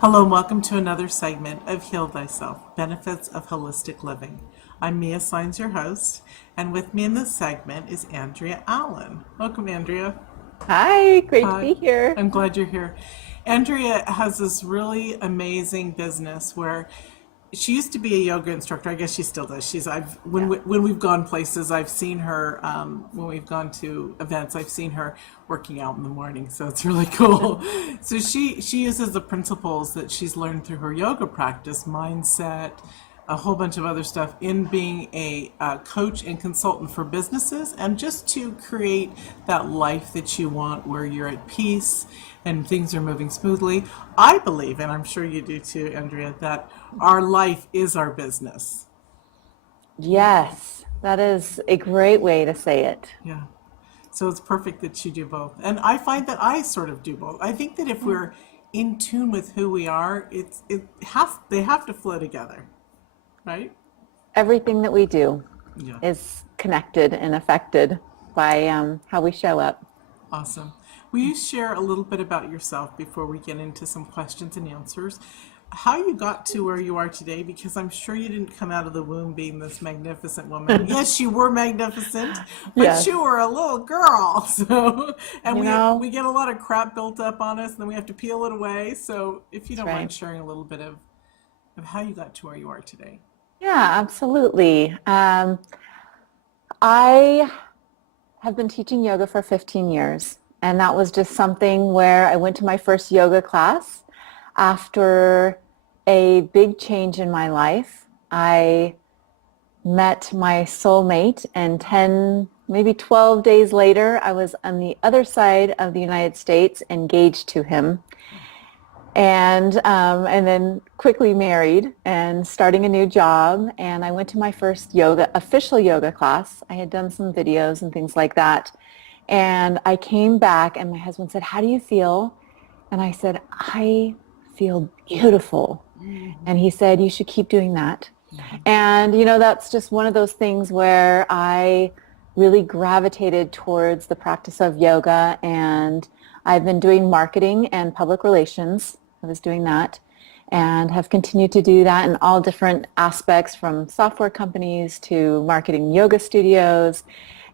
Hello and welcome to another segment of Heal Thyself, Benefits of Holistic Living. I'm Mia Saenz, your host, and with me in this segment is Andrea Allen. Welcome, Andrea. Hi, great to Hi, be here. I'm glad you're here. Andrea has this really amazing business where she used to be a yoga instructor. I guess she still does. Yeah. When we've gone places, I've seen her. When we've gone to events, I've seen her working out in the morning. So it's really cool. So she uses the principles that she's learned through her yoga practice, mindset, a whole bunch of other stuff in being a coach and consultant for businesses and just to create that life that you want where you're at peace and things are moving smoothly. I believe, and I'm sure you do too, Andrea, that our life is our business. Yes, that is a great way to say it. Yeah. So it's perfect that you do both. And I find that I sort of do both. I think that if we're in tune with who we are, they have to flow together, right? Everything that we do Yeah. is connected and affected by how we show up. Awesome. Will you share a little bit about yourself before we get into some questions and answers? How you got to where you are today, because I'm sure you didn't come out of the womb being this magnificent woman. Yes, you were magnificent, but you Yes. were a little girl. So, and You we know, get a lot of crap built up on us, and then we have to peel it away. So, if you that's don't mind right. sharing a little bit of how you got to where you are today. Yeah, absolutely. I have been teaching yoga for 15 years, and that was just something where I went to my first yoga class after a big change in my life. I met my soulmate, and 10, maybe 12 days later, I was on the other side of the United States, engaged to him, and then quickly married and starting a new job. And I went to my first official yoga class. I had done some videos and things like that. And I came back, and my husband said, "How do you feel?" And I said, "I feel beautiful." And he said, "You should keep doing that." And, that's just one of those things where I really gravitated towards the practice of yoga. And I've been doing marketing and public relations. I was doing that and have continued to do that in all different aspects, from software companies to marketing yoga studios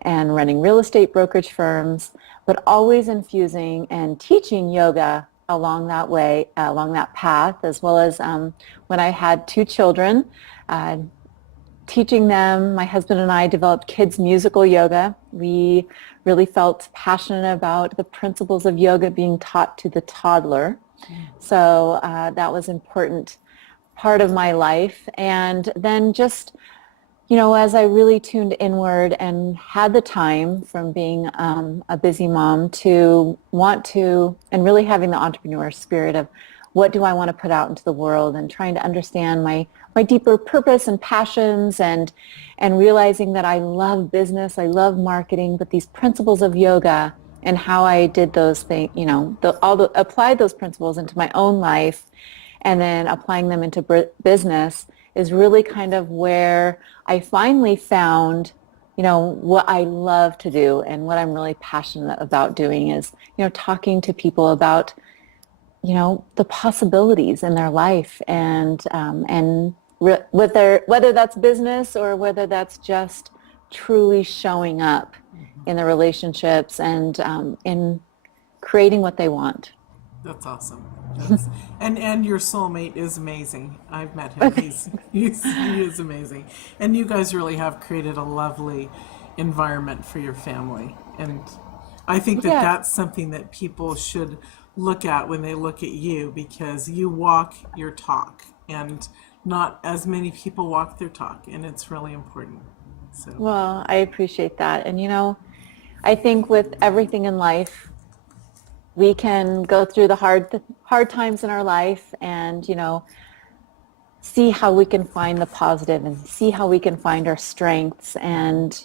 and running real estate brokerage firms, but always infusing and teaching yoga along that way, along that path, as well as when I had two children, uh, teaching them. My husband and I developed kids musical yoga. We really felt passionate about the principles of yoga being taught to the toddler. So that was important part of my life. And then just, as I really tuned inward and had the time from being a busy mom to want to, and really having the entrepreneur spirit of what do I want to put out into the world, and trying to understand my deeper purpose and passions, and realizing that I love business, I love marketing, but these principles of yoga and how I did those things, applied those principles into my own life and then applying them into business is really kind of where I finally found, what I love to do and what I'm really passionate about doing is, talking to people about, the possibilities in their life, whether that's business or whether that's just truly showing up in the relationships and in creating what they want. That's awesome. That's and your soulmate is amazing. I've met him. He is amazing. And you guys really have created a lovely environment for your family. And I think that Yeah. that's something that people should look at when they look at you, because you walk your talk and not as many people walk their talk, and it's really important. So, Well, I appreciate that. And I think with everything in life, we can go through the hard times in our life and, see how we can find the positive and see how we can find our strengths. And,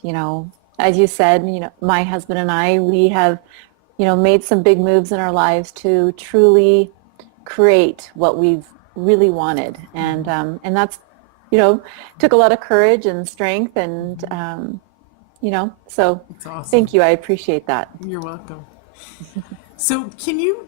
as you said, my husband and I, we have, made some big moves in our lives to truly create what we've really wanted. And that's, you know, took a lot of courage and strength so it's awesome. thank you. I appreciate that. You're welcome. So, can you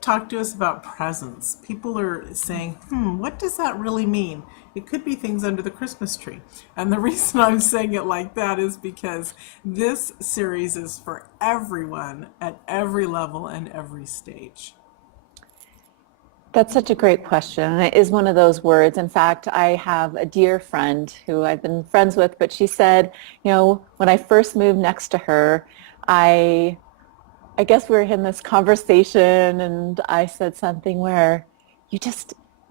talk to us about presents? People are saying, what does that really mean? It could be things under the Christmas tree. And the reason I'm saying it like that is because this series is for everyone at every level and every stage. That's such a great question. And it is one of those words. In fact, I have a dear friend who I've been friends with, but she said, when I first moved next to her, I guess we were in this conversation and I said something where you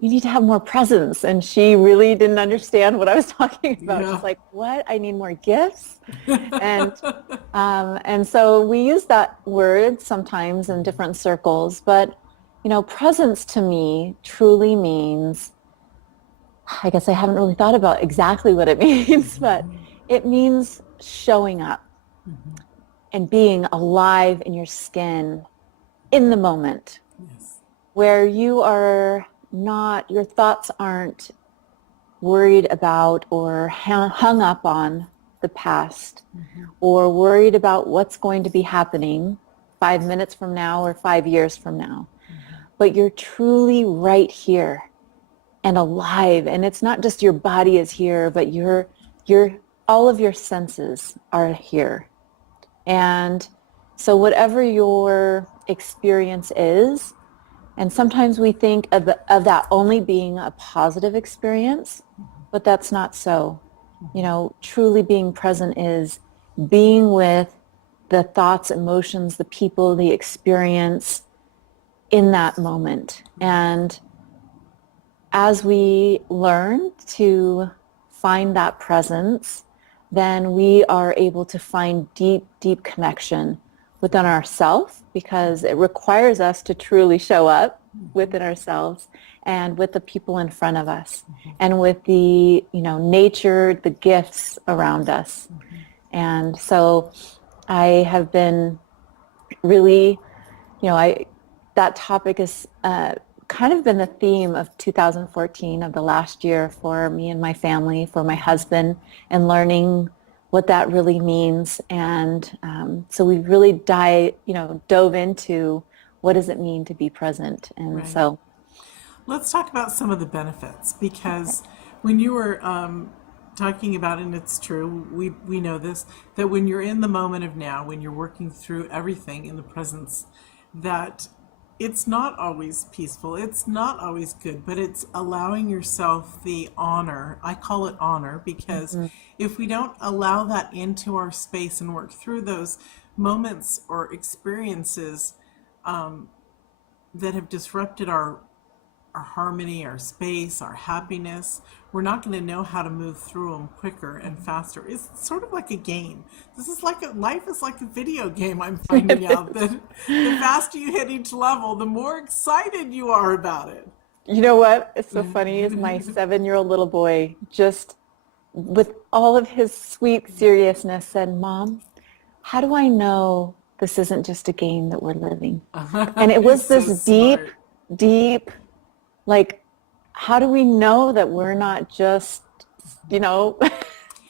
need to have more presents. And she really didn't understand what I was talking about. Yeah. She's like, what? I need more gifts? And and so we use that word sometimes in different circles, but presence to me truly means, I guess I haven't really thought about exactly what it means, but it means showing up and being alive in your skin in the moment, Yes. where your thoughts aren't worried about or hung up on the past or worried about what's going to be happening 5 minutes from now or 5 years from now. But you're truly right here and alive. And it's not just your body is here, but all of your senses are here. And so whatever your experience is, and sometimes we think of that only being a positive experience, but that's not so. Truly being present is being with the thoughts, emotions, the people, the experience in that moment. And as we learn to find that presence, then we are able to find deep, deep connection within ourselves, because it requires us to truly show up within ourselves and with the people in front of us and with the, nature, the gifts around us. And so I have been really, that topic is kind of been the theme of 2014, of the last year, for me and my family, for my husband, and learning what that really means. And so we really dove into what does it mean to be present. And Right. so Let's talk about some of the benefits, because when you were talking about, and it's true, we know this, that when you're in the moment of now, when you're working through everything in the presence, that it's not always peaceful, it's not always good, but it's allowing yourself the honor. I call it honor, because if we don't allow that into our space and work through those moments or experiences that have disrupted our harmony, our space, our happiness, we're not going to know how to move through them quicker and faster. It's sort of like a game. Life is like a video game. I'm finding out that the faster you hit each level, the more excited you are about it. you know what? It's so funny is my 7-year-old little boy, just with all of his sweet seriousness, said, "Mom, how do I know this isn't just a game that we're living?" And it was So this smart. deep, like, how do we know that we're not just,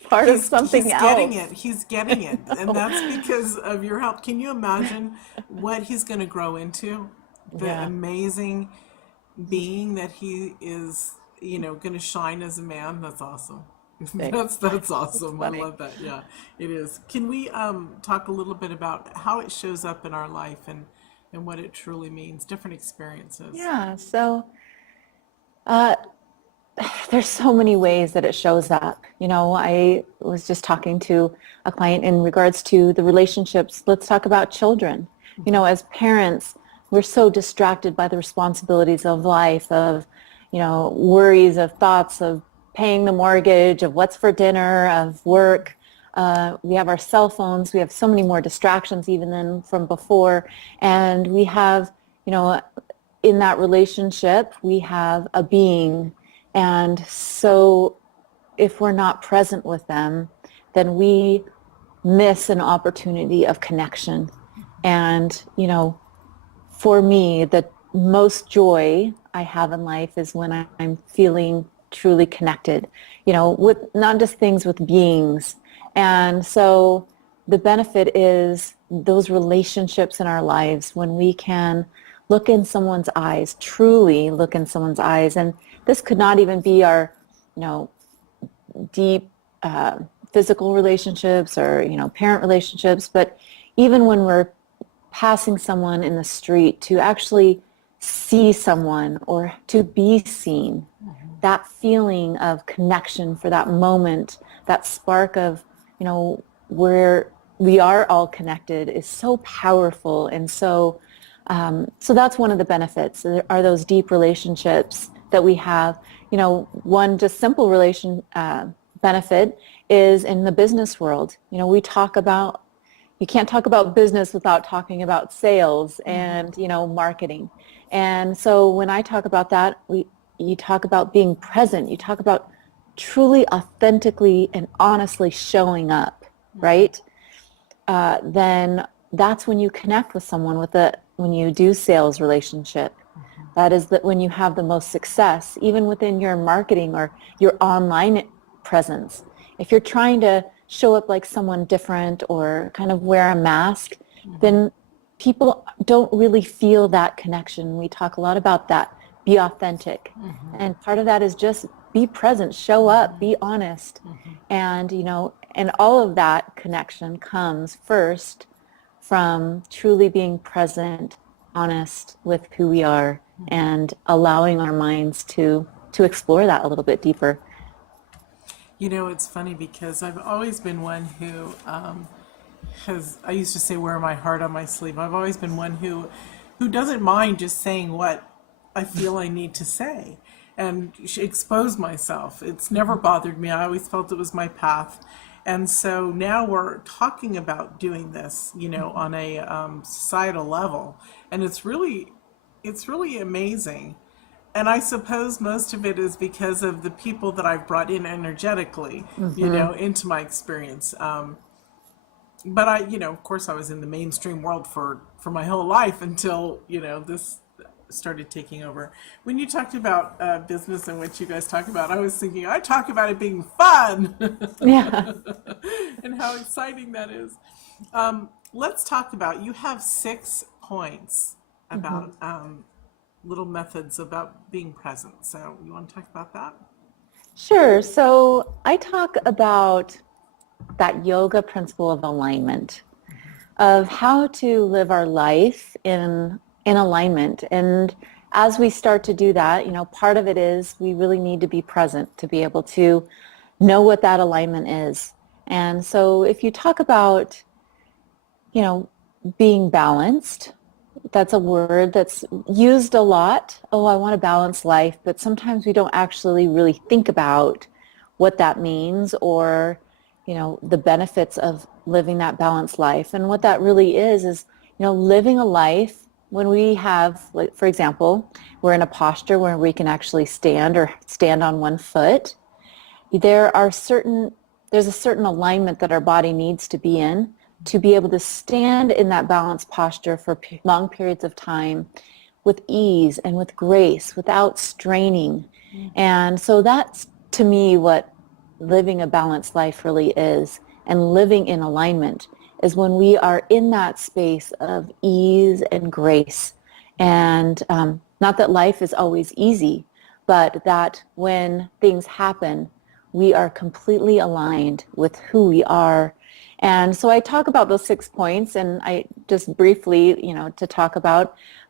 part of something He's else? getting it. He's getting it. And that's because of your help. Can you imagine what he's going to grow into? The Yeah. amazing being that he is, going to shine as a man. That's awesome. That's awesome. I funny. love that. Yeah, it is. Can we talk a little bit about how it shows up in our life and what it truly means, different experiences? Yeah. So there's so many ways that it shows up. I was just talking to a client in regards to the relationships. Let's talk about children. As parents, we're so distracted by the responsibilities of life, of, worries, of thoughts, of paying the mortgage, of what's for dinner, of work. We have our cell phones. We have so many more distractions even than from before. And we have, in that relationship, we have a being. And so if we're not present with them, then we miss an opportunity of connection. And, for me, the most joy I have in life is when I'm feeling truly connected, with not just things, with beings. And so the benefit is those relationships in our lives when we can look in someone's eyes, truly look in someone's eyes. And this could not even be our, you know, deep physical relationships or, you know, parent relationships, but even when we're passing someone in the street, to actually see someone or to be seen, that feeling of connection for that moment, that spark of, you know, where we are all connected is so powerful. And so that's one of the benefits, are those deep relationships that we have. You know, one just simple benefit is in the business world. You know, you can't talk about business without talking about sales and, you know, marketing. And so when I talk about that, you talk about being present. You talk about truly, authentically, and honestly showing up, right? Then that's when you connect with someone when you do sales relationship. That is when you have the most success, even within your marketing or your online presence. If you're trying to show up like someone different or kind of wear a mask, then people don't really feel that connection. We talk a lot about that. Be authentic. And part of that is just be present, show up, be honest. And, you know, and all of that connection comes first from truly being present, honest with who we are, and allowing our minds to explore that a little bit deeper. You know, it's funny because I've always been one who I used to say, wear my heart on my sleeve. I've always been one who doesn't mind just saying what I feel I need to say and expose myself. It's never bothered me. I always felt it was my path. And so now we're talking about doing this, you know, on a societal level. And it's really amazing. And I suppose most of it is because of the people that I've brought in energetically, you know, into my experience. But I, you know, of course I was in the mainstream world for my whole life until, you know, this started taking over. When you talked about business and what you guys talk about, I was thinking, I talk about it being fun. Yeah. And how exciting that is. Let's talk about, you have 6 points about little methods about being present. So you want to talk about that? Sure. So I talk about that yoga principle of alignment, of how to live our life in alignment. And as we start to do that, you know, part of it is we really need to be present to be able to know what that alignment is. And so if you talk about, you know, being balanced, that's a word that's used a lot. Oh, I want a balanced life, but sometimes we don't actually really think about what that means, or, you know, the benefits of living that balanced life. And what that really is, you know, living a life when we have, like, for example, we're in a posture where we can actually stand on one foot. There's a certain alignment that our body needs to be in to be able to stand in that balanced posture for long periods of time with ease and with grace, without straining. And so that's, to me, what living a balanced life really is. And living in alignment is when we are in that space of ease and grace. And not that life is always easy, but that when things happen, we are completely aligned with who we are. And so I talk about those 6 points, and I just briefly, you know,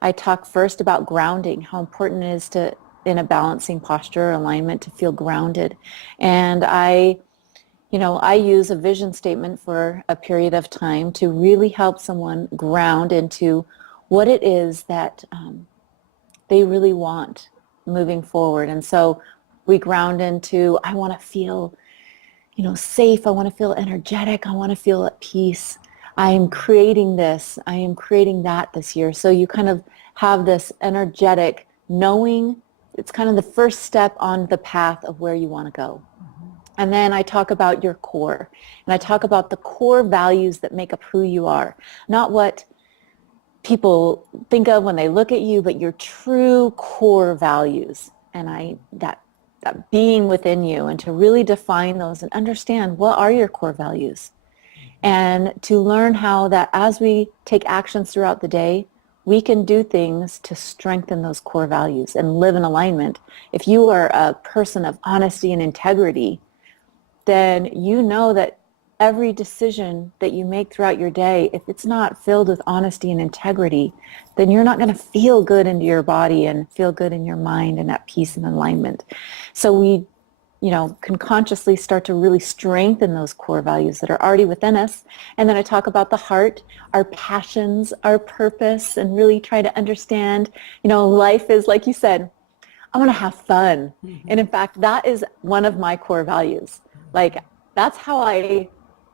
I talk first about grounding, how important it is to, in a balancing posture or alignment, to feel grounded. And I use a vision statement for a period of time to really help someone ground into what it is that they really want moving forward. And so we ground into, I want to feel, you know, safe. I want to feel energetic. I want to feel at peace. I am creating this. I am creating that this year. So you kind of have this energetic knowing. It's kind of the first step on the path of where you want to go. And then I talk about your core. And I talk about the core values that make up who you are. Not what people think of when they look at you, but your true core values. And that being within you, and to really define those and understand what are your core values. And to learn how that as we take actions throughout the day, we can do things to strengthen those core values and live in alignment. If you are a person of honesty and integrity, then you know that every decision that you make throughout your day, if it's not filled with honesty and integrity, then you're not going to feel good into your body and feel good in your mind and at peace and alignment. So we, can consciously start to really strengthen those core values that are already within us. And then I talk about the heart, our passions, our purpose, and really try to understand, life is, like you said, I want to have fun. And in fact, that is one of my core values. Like, that's how I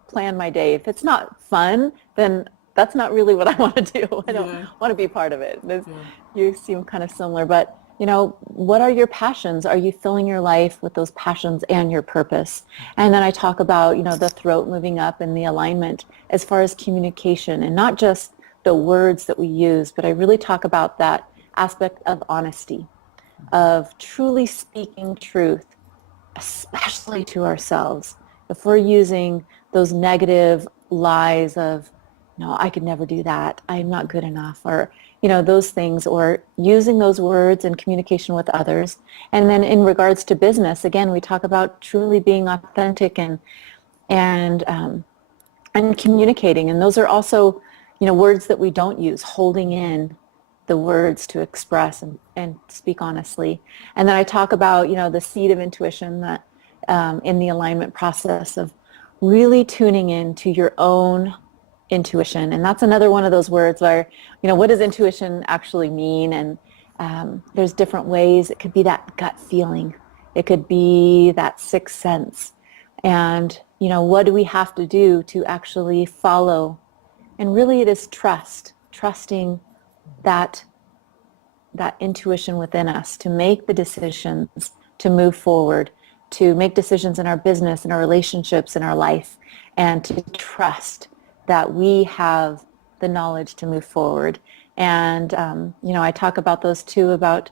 plan my day. If it's not fun, then that's not really what I want to do. I don't want to be part of it. You seem kind of similar, but what are your passions? Are you filling your life with those passions and your purpose? And then I talk about, the throat moving up and the alignment as far as communication, and not just the words that we use, but I really talk about that aspect of honesty, of truly speaking truth, especially to ourselves. If we're using those negative lies of, no, I could never do that, I'm not good enough, or those things, or using those words in communication with others. And then in regards to business, again, we talk about truly being authentic and communicating. And those are also, words that we don't use, holding in the words to express and speak honestly. And then I talk about, the seed of intuition that in the alignment process of really tuning in to your own intuition. And that's another one of those words where, what does intuition actually mean? And there's different ways. It could be that gut feeling. It could be that sixth sense. And, what do we have to do to actually follow? And really it is trusting that intuition within us to make the decisions, to move forward, to make decisions in our business, in our relationships, in our life, and to trust that we have the knowledge to move forward. And, I talk about those two, about,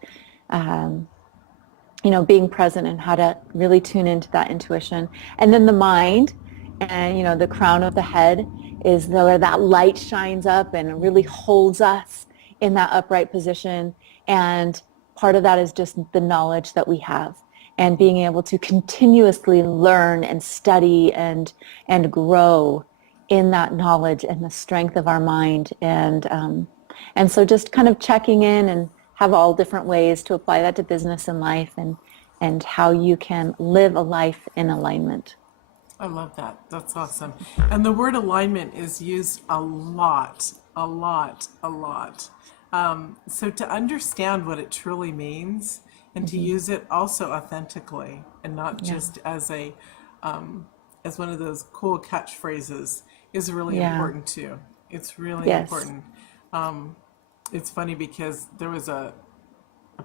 being present and how to really tune into that intuition. And then the mind and, the crown of the head is where that light shines up and really holds us in that upright position. And part of that is just the knowledge that we have, and being able to continuously learn and study and grow in that knowledge and the strength of our mind. And so just kind of checking in and have all different ways to apply that to business and life, and how you can live a life in alignment. I love that. That's awesome. And the word alignment is used a lot. So to understand what it truly means, and to use it also authentically, and not just as as one of those cool catchphrases, is really important too. It's really important. It's funny because there was a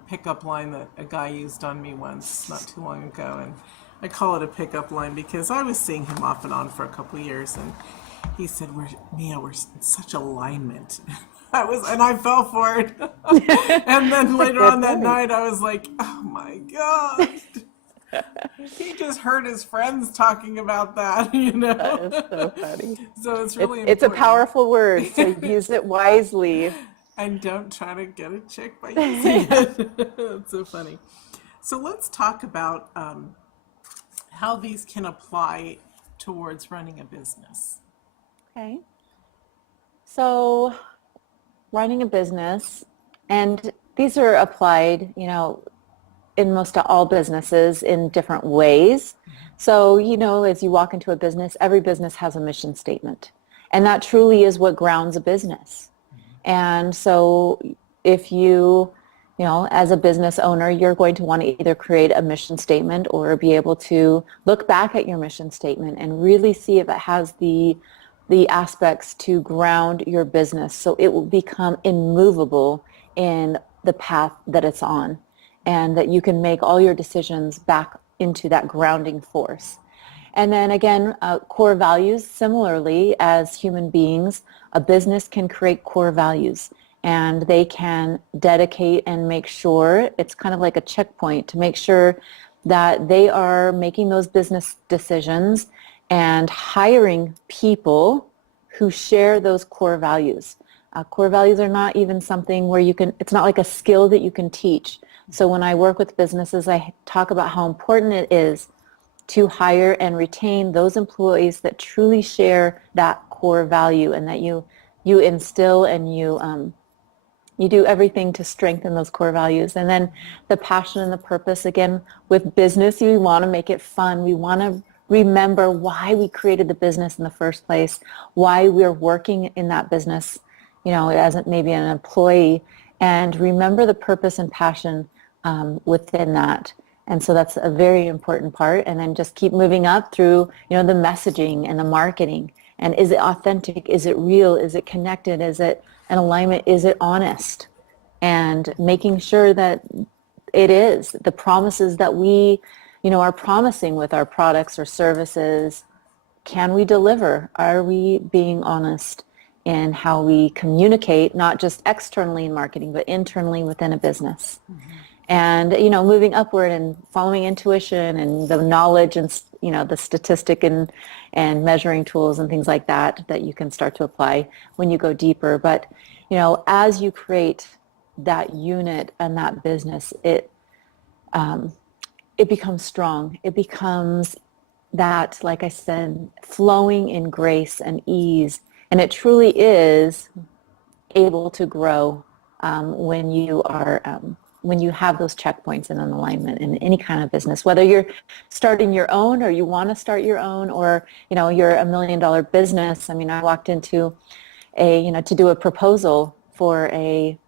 pickup line that a guy used on me once, not too long ago, and I call it a pickup line because I was seeing him off and on for a couple of years, and he said, we're in such alignment. I fell for it. And then later on that night, I was like, oh my God. He just heard his friends talking about that, That is so funny. So it's really important. It's a powerful word, so use it wisely. And don't try to get a chick by using it. That's so funny. So let's talk about how these can apply towards running a business. Okay. So running a business, and these are applied, in most of all businesses in different ways. So, as you walk into a business, every business has a mission statement, and that truly is what grounds a business. And so if you, as a business owner, you're going to want to either create a mission statement or be able to look back at your mission statement and really see if it has the aspects to ground your business, so it will become immovable in the path that it's on, and that you can make all your decisions back into that grounding force. And then again, core values, similarly, as human beings, a business can create core values, and they can dedicate and make sure, it's kind of like a checkpoint to make sure that they are making those business decisions and hiring people who share those core values. Core values are not even something where it's not like a skill that you can teach. So when I work with businesses, I talk about how important it is to hire and retain those employees that truly share that core value, and that you instill and you do everything to strengthen those core values. And then the passion and the purpose, again, with business, you want to make it fun. We want to remember why we created the business in the first place, why we're working in that business, as maybe an employee, and remember the purpose and passion within that. And so that's a very important part. And then just keep moving up through, the messaging and the marketing. And is it authentic? Is it real? Is it connected? Is it an alignment? Is it honest? And making sure that it is the promises that we, are promising with our products or services. Can we deliver? Are we being honest in how we communicate, not just externally in marketing, but internally within a business? Mm-hmm. And, moving upward and following intuition and the knowledge and, the statistic and measuring tools and things like that you can start to apply when you go deeper. But, as you create that unit and that business, it becomes strong. It becomes that, like I said, flowing in grace and ease. And it truly is able to grow when you are when you have those checkpoints in an alignment in any kind of business, whether you're starting your own or you want to start your own, or you're $1 million business. I mean, I walked into to do a proposal for a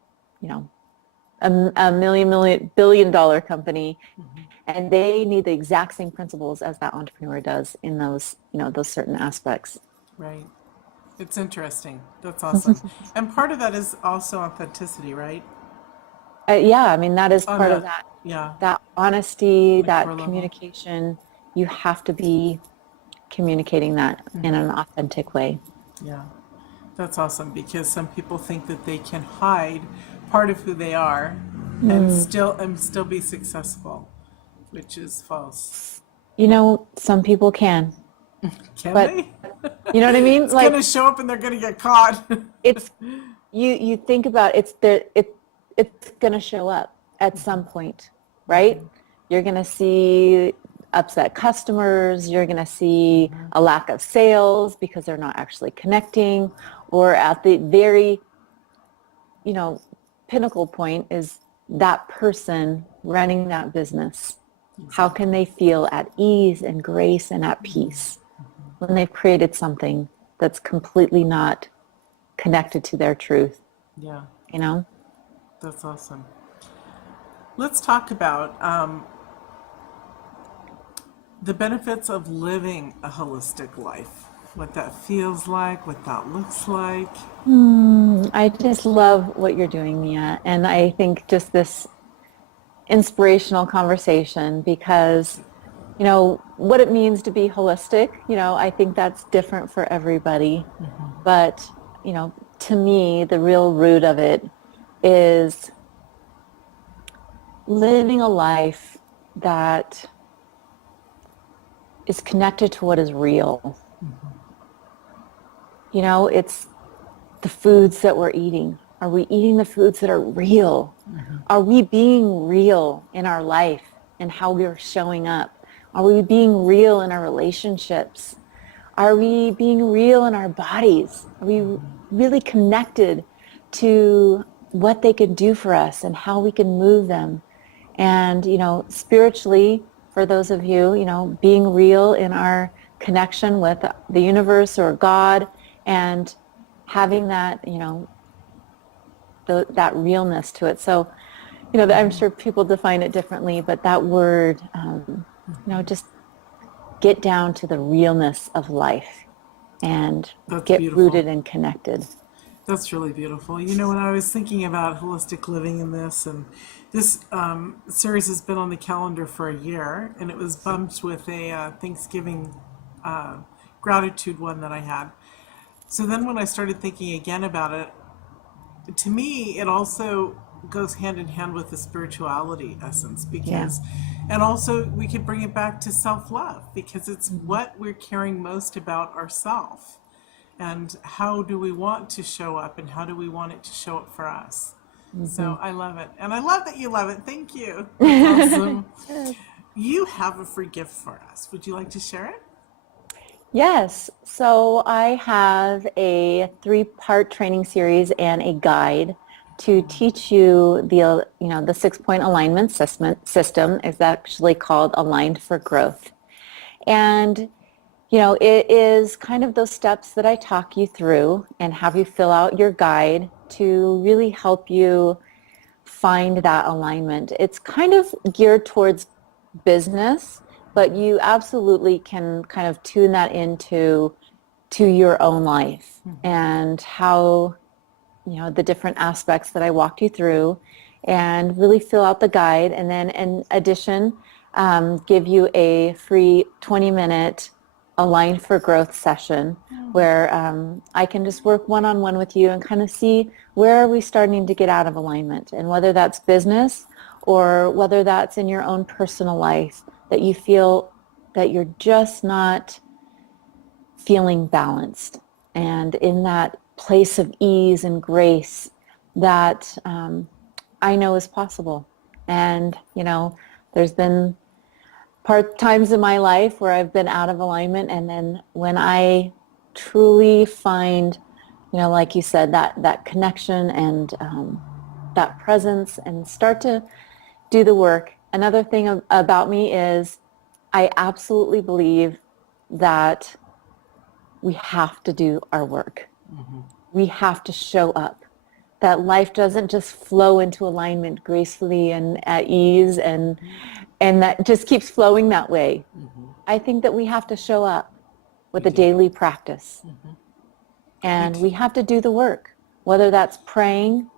billion dollar company, mm-hmm. and they need the exact same principles as that entrepreneur does in those those certain aspects. Right. It's interesting. That's awesome. And part of that is also authenticity, right? Yeah, I mean, that is part of that. Yeah. That honesty, that communication. You have to be communicating that mm-hmm. in an authentic way. Yeah. That's awesome, because some people think that they can hide part of who they are and still be successful, which is false. Some people can. Can they? You know what I mean? It's going to show up and they're going to get caught. It's you think about it's going to show up at some point, right? You're going to see upset customers. You're going to see a lack of sales because they're not actually connecting, or at the very, pinnacle point is that person running that business. Exactly. How can they feel at ease and grace and at peace when they've created something that's completely not connected to their truth? Yeah. That's awesome. Let's talk about the benefits of living a holistic life, what that feels like, what that looks like. I just love what you're doing, Mia. And I think just this inspirational conversation, because, what it means to be holistic, I think that's different for everybody. Mm-hmm. But, to me, the real root of it is living a life that is connected to what is real. Mm-hmm. It's the foods that we're eating. Are we eating the foods that are real? Mm-hmm. Are we being real in our life and how we're showing up? Are we being real in our relationships? Are we being real in our bodies? Are we really connected to what they can do for us and how we can move them? And, spiritually, for those of you, being real in our connection with the universe or God, and having that, that realness to it. So, I'm sure people define it differently, but that word, just get down to the realness of life and get beautiful. Rooted and connected. That's really beautiful. When I was thinking about holistic living in this, and this series has been on the calendar for a year, and it was bumped with a Thanksgiving gratitude one that I had. So then when I started thinking again about it, to me, it also goes hand in hand with the spirituality essence, because, and also we could bring it back to self-love, because it's what we're caring most about ourselves. and how do we want to show up, and how do we want it to show up for us. Mm-hmm. So I love it, and I love that you love it. Thank you. That's awesome. You have a free gift for us. Would you like to share it? Yes, so I have a three-part training series and a guide to teach you the 6-point alignment system is actually called Aligned for Growth. And, it is kind of those steps that I talk you through and have you fill out your guide to really help you find that alignment. It's kind of geared towards business, but you absolutely can kind of tune that into your own life and how, the different aspects that I walked you through, and really fill out the guide. And then in addition, give you a free 20-minute Aligned for Growth session where I can just work one-on-one with you and kind of see where are we starting to get out of alignment, and whether that's business or whether that's in your own personal life, that you feel that you're just not feeling balanced and in that place of ease and grace that I know is possible. And, there's been times in my life where I've been out of alignment, and then when I truly find, like you said, that connection and that presence and start to do the work. Another thing about me is I absolutely believe that we have to do our work. Mm-hmm. We have to show up. That life doesn't just flow into alignment gracefully and at ease and that just keeps flowing that way. Mm-hmm. I think that we have to show up with We a do. daily practice. Mm-hmm. And we have to do the work, whether that's praying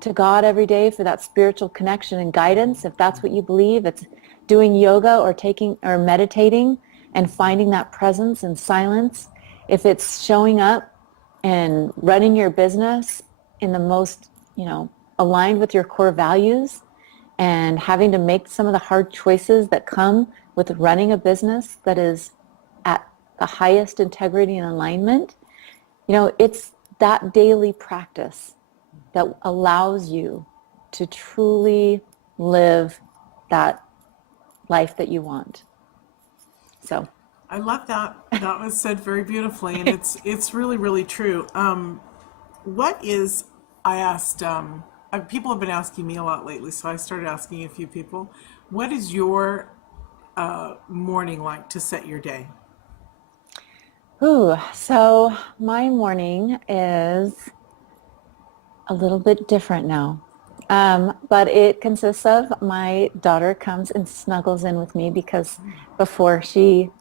to God every day for that spiritual connection and guidance, if that's what you believe. It's doing yoga or meditating and finding that presence and silence. If it's showing up and running your business in the most, aligned with your core values, and having to make some of the hard choices that come with running a business that is at the highest integrity and alignment, it's that daily practice that allows you to truly live that life that you want. So I love that. That was said very beautifully, and it's really, really true. What is, I asked, people have been asking me a lot lately, so I started asking a few people, what is your morning like to set your day? so my morning is a little bit different now. But it consists of my daughter comes and snuggles in with me because before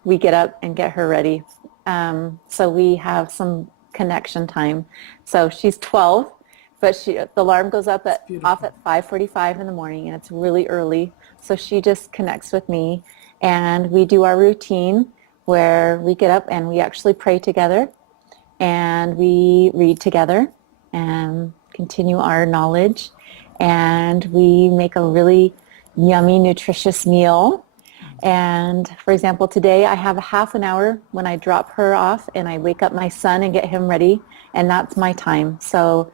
we get up and get her ready. So we have some connection time. So she's 12, but the alarm goes off at 5:45 in the morning, and it's really early. So she just connects with me, and we do our routine where we get up and we actually pray together, and we read together and continue our knowledge, and we make a really yummy, nutritious meal. And for example, today I have a half an hour when I drop her off and I wake up my son and get him ready, and that's my time. So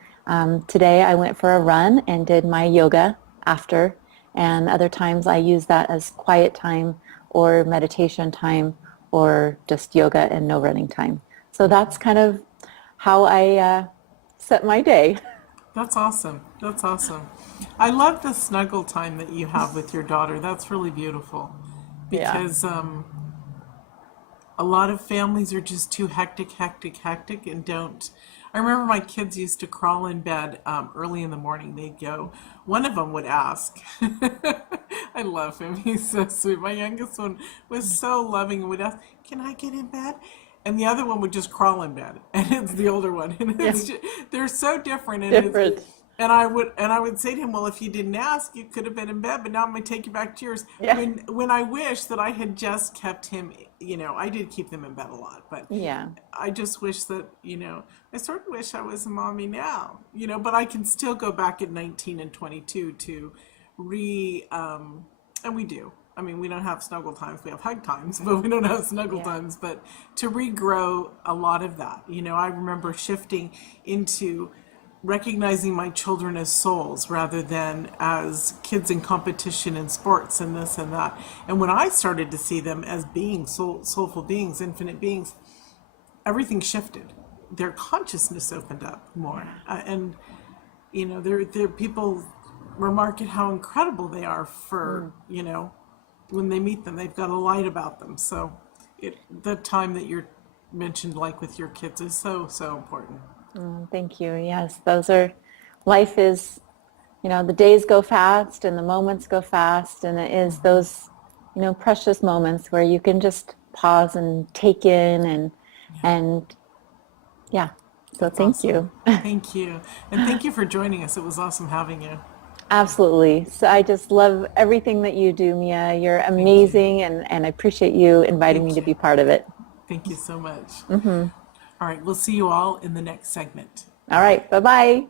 today I went for a run and did my yoga after, and other times I use that as quiet time or meditation time or just yoga and no running time. So that's kind of how I set my day. That's awesome. That's awesome. I love the snuggle time that you have with your daughter. That's really beautiful Yeah. because a lot of families are just too hectic, and don't. I remember my kids used to crawl in bed early in the morning. They'd go, one of them would ask, I love him, he's so sweet. My youngest one was so loving and would ask, can I get in bed? And the other one would just crawl in bed, and it's the older one, and they're so different. And Different. And I would say to him, well, if you didn't ask, you could have been in bed, but now I'm going to take you back to yours. Yeah. When I wish that I had just kept him, I did keep them in bed a lot, but Yeah. I just wish that, I sort of wish I was a mommy now, but I can still go back at 19 and 22 to and we do. I mean, we don't have snuggle times, we have hug times, but we don't have snuggle times, but to regrow a lot of that. You know, I remember shifting into recognizing my children as souls rather than as kids in competition in sports and this and that. And when I started to see them as being soulful beings, infinite beings, everything shifted. Their consciousness opened up more. And, you know, they're people remark at how incredible they are for, you know, when they meet them, they've got a light about them. So the time that you're mentioned, like with your kids, is so, so important. Thank you. Yes, life is, you know, the days go fast and the moments go fast, and it is those, you know, precious moments where you can just pause and take in and yeah. So That's thank awesome. you. Thank you. And thank you for joining us. It was awesome having you. Absolutely. So I just love everything that you do, Mia. You're Thank you. amazing, and I appreciate you inviting me Thank to be you. part of it. Thank you so much. All right. We'll see you all in the next segment. All right. Bye-bye.